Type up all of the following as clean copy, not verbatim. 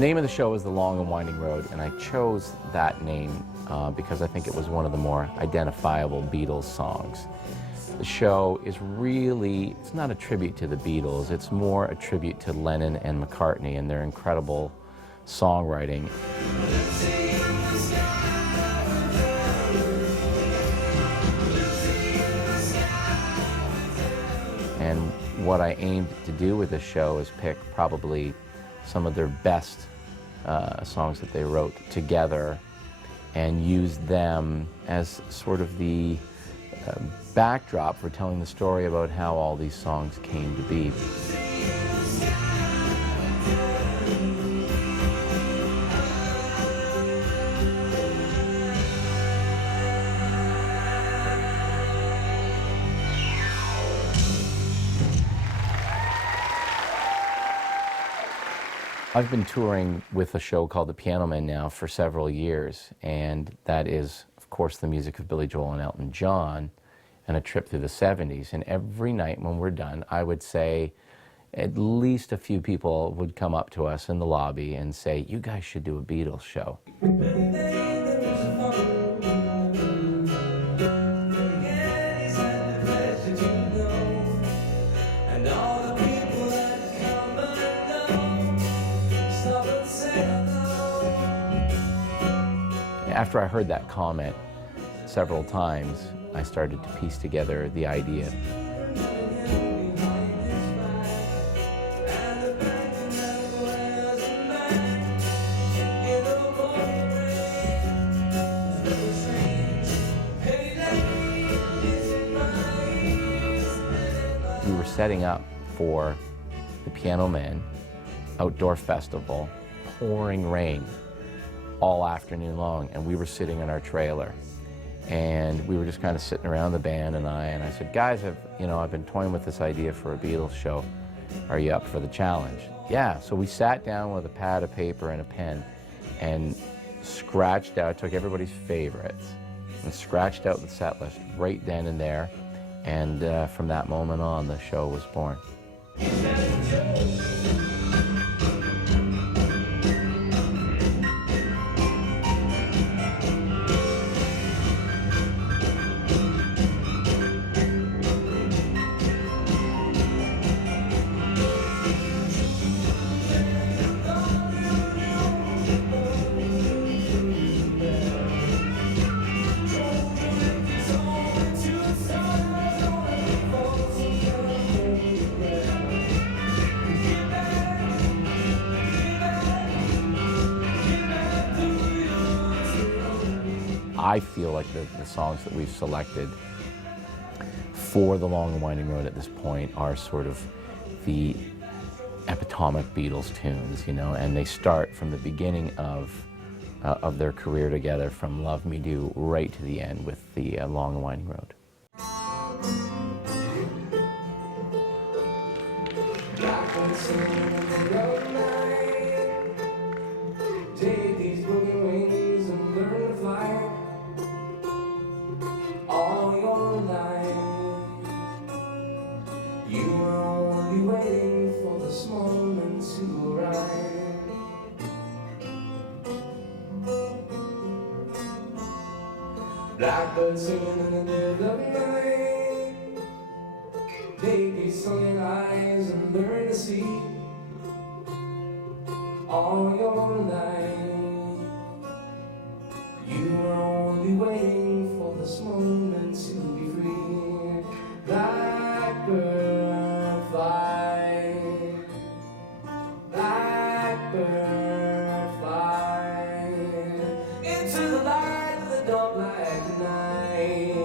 The name of the show is The Long and Winding Road, and I chose that name because I think it was one of the more identifiable Beatles songs. The show is really, it's not a tribute to the Beatles, it's more a tribute to Lennon and McCartney and their incredible songwriting. And what I aimed to do with this show is pick probably some of their best songs that they wrote together and use them as sort of the backdrop for telling the story about how all these songs came to be. I've been touring with a show called The Piano Men now for several years, and that is, of course, the music of Billy Joel and Elton John, and a trip through the 70s. And every night when we're done, I would say at least a few people would come up to us in the lobby and say, "You guys should do a Beatles show." After I heard that comment several times, I started to piece together the idea. We were setting up for the Piano Men outdoor festival, pouring rain all afternoon long, and we were sitting in our trailer, and we were just kind of sitting around, the band and I said, "Guys, I've been toying with this idea for a Beatles show. Are you up for the challenge?" Yeah, so we sat down with a pad of paper and a pen and scratched out, took everybody's favorites and scratched out the set list right then and there, and from that moment on, the show was born. I feel like the songs that we've selected for The Long and Winding Road at this point are sort of the epitomic Beatles tunes, and they start from the beginning of their career together, from Love Me Do right to the end with the Long and Winding Road. Take these broken wings and learn to fly. All your life, you were only waiting for this moment to arrive. Blackbird singing in the dead of night. Take these sunken eyes and learn to see. All your life, you were only waiting for this moment to be free. Blackbird fly, blackbird fly, into the light of the dark like night.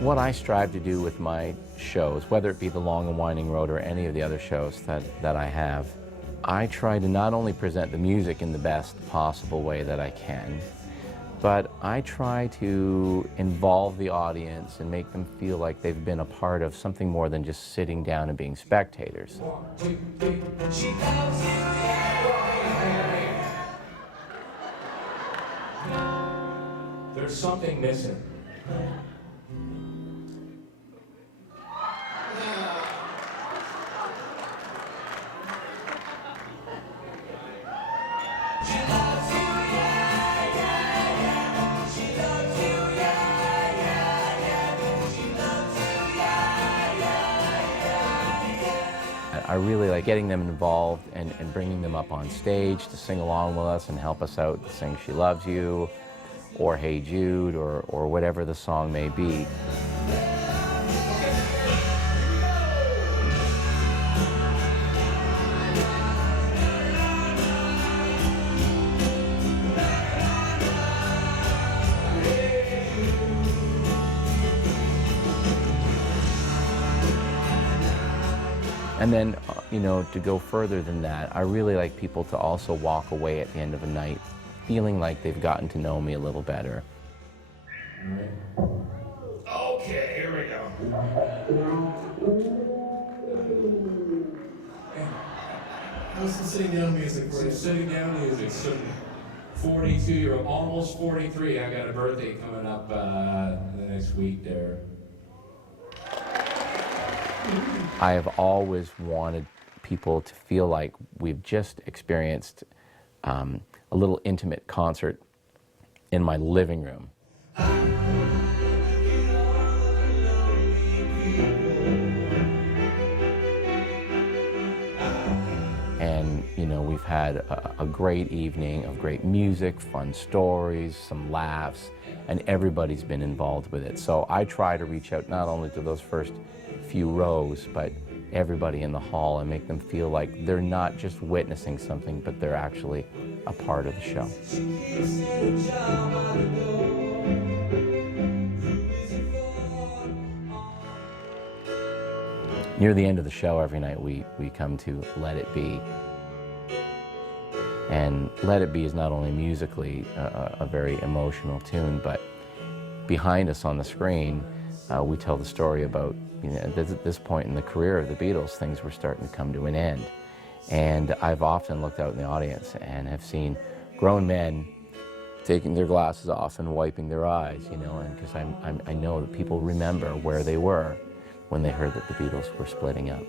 What I strive to do with my shows, whether it be The Long and Winding Road or any of the other shows that I have, I try to not only present the music in the best possible way that I can, but I try to involve the audience and make them feel like they've been a part of something more than just sitting down and being spectators. 1, 2, 3. She loves you, yeah. There's something missing. I really like getting them involved and bringing them up on stage to sing along with us and help us out to sing She Loves You or Hey Jude or whatever the song may be. And then, you know, to go further than that, I really like people to also walk away at the end of a night feeling like they've gotten to know me a little better. Okay, here we go. How's the sitting down music for you? Sitting down music. So 42-year-old, almost 43. I got a birthday coming up the next week there. I have always wanted people to feel like we've just experienced a little intimate concert in my living room. And, you know, we've had a great evening of great music, fun stories, some laughs, and everybody's been involved with it. So I try to reach out not only to those first few rows, but everybody in the hall and make them feel like they're not just witnessing something, but they're actually a part of the show. Near the end of the show every night, we come to Let It Be. And Let It Be is not only musically a very emotional tune, but behind us on the screen, we tell the story about, you know, at this point in the career of the Beatles, things were starting to come to an end. And I've often looked out in the audience and have seen grown men taking their glasses off and wiping their eyes, you know, and because I know that people remember where they were when they heard that the Beatles were splitting up.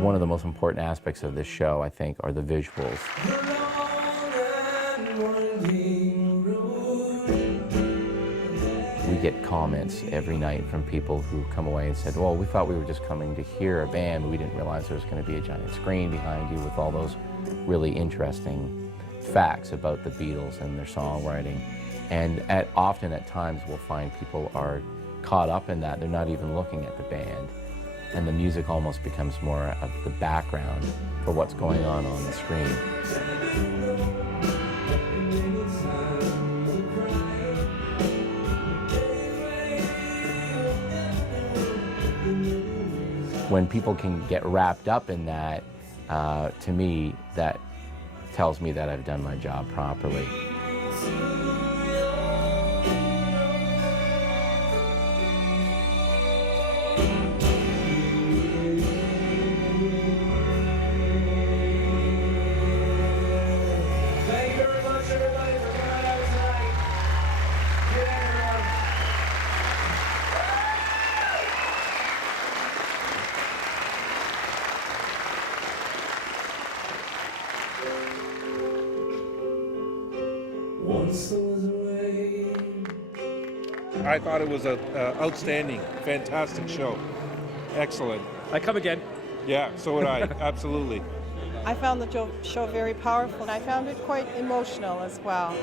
One of the most important aspects of this show, I think, are the visuals. We get comments every night from people who come away and said, well, we thought we were just coming to hear a band, but we didn't realize there was going to be a giant screen behind you with all those really interesting facts about the Beatles and their songwriting. And often at times we'll find people are caught up in that. They're not even looking at the band. And the music almost becomes more of the background for what's going on the screen. When people can get wrapped up in that, to me, that tells me that I've done my job properly. I thought it was an outstanding, fantastic show. Excellent. I come again. Yeah, so would I, absolutely. I found the show very powerful, and I found it quite emotional as well.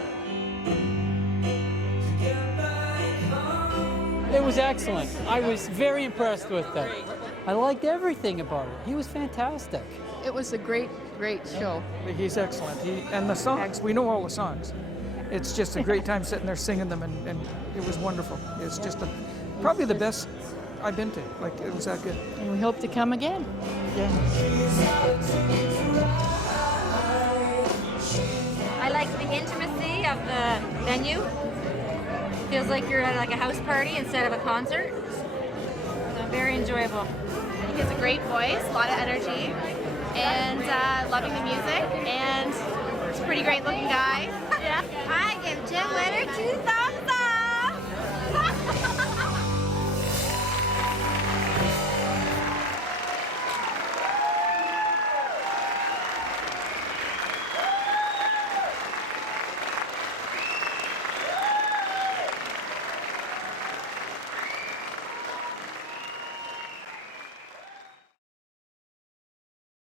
It was excellent. I was very impressed with that. I liked everything about it. He was fantastic. It was a great, great show. He's excellent. And the songs, we know all the songs. It's just a great time sitting there singing them, and it was wonderful. It's just probably the best I've been to. Like, it was that good. And we hope to come again. Yeah. venue. Feels like you're at like a house party instead of a concert. So very enjoyable. He has a great voice, a lot of energy, and loving the music, and he's a pretty great looking guy. Yeah. I give Jim Leonard 2 thumbs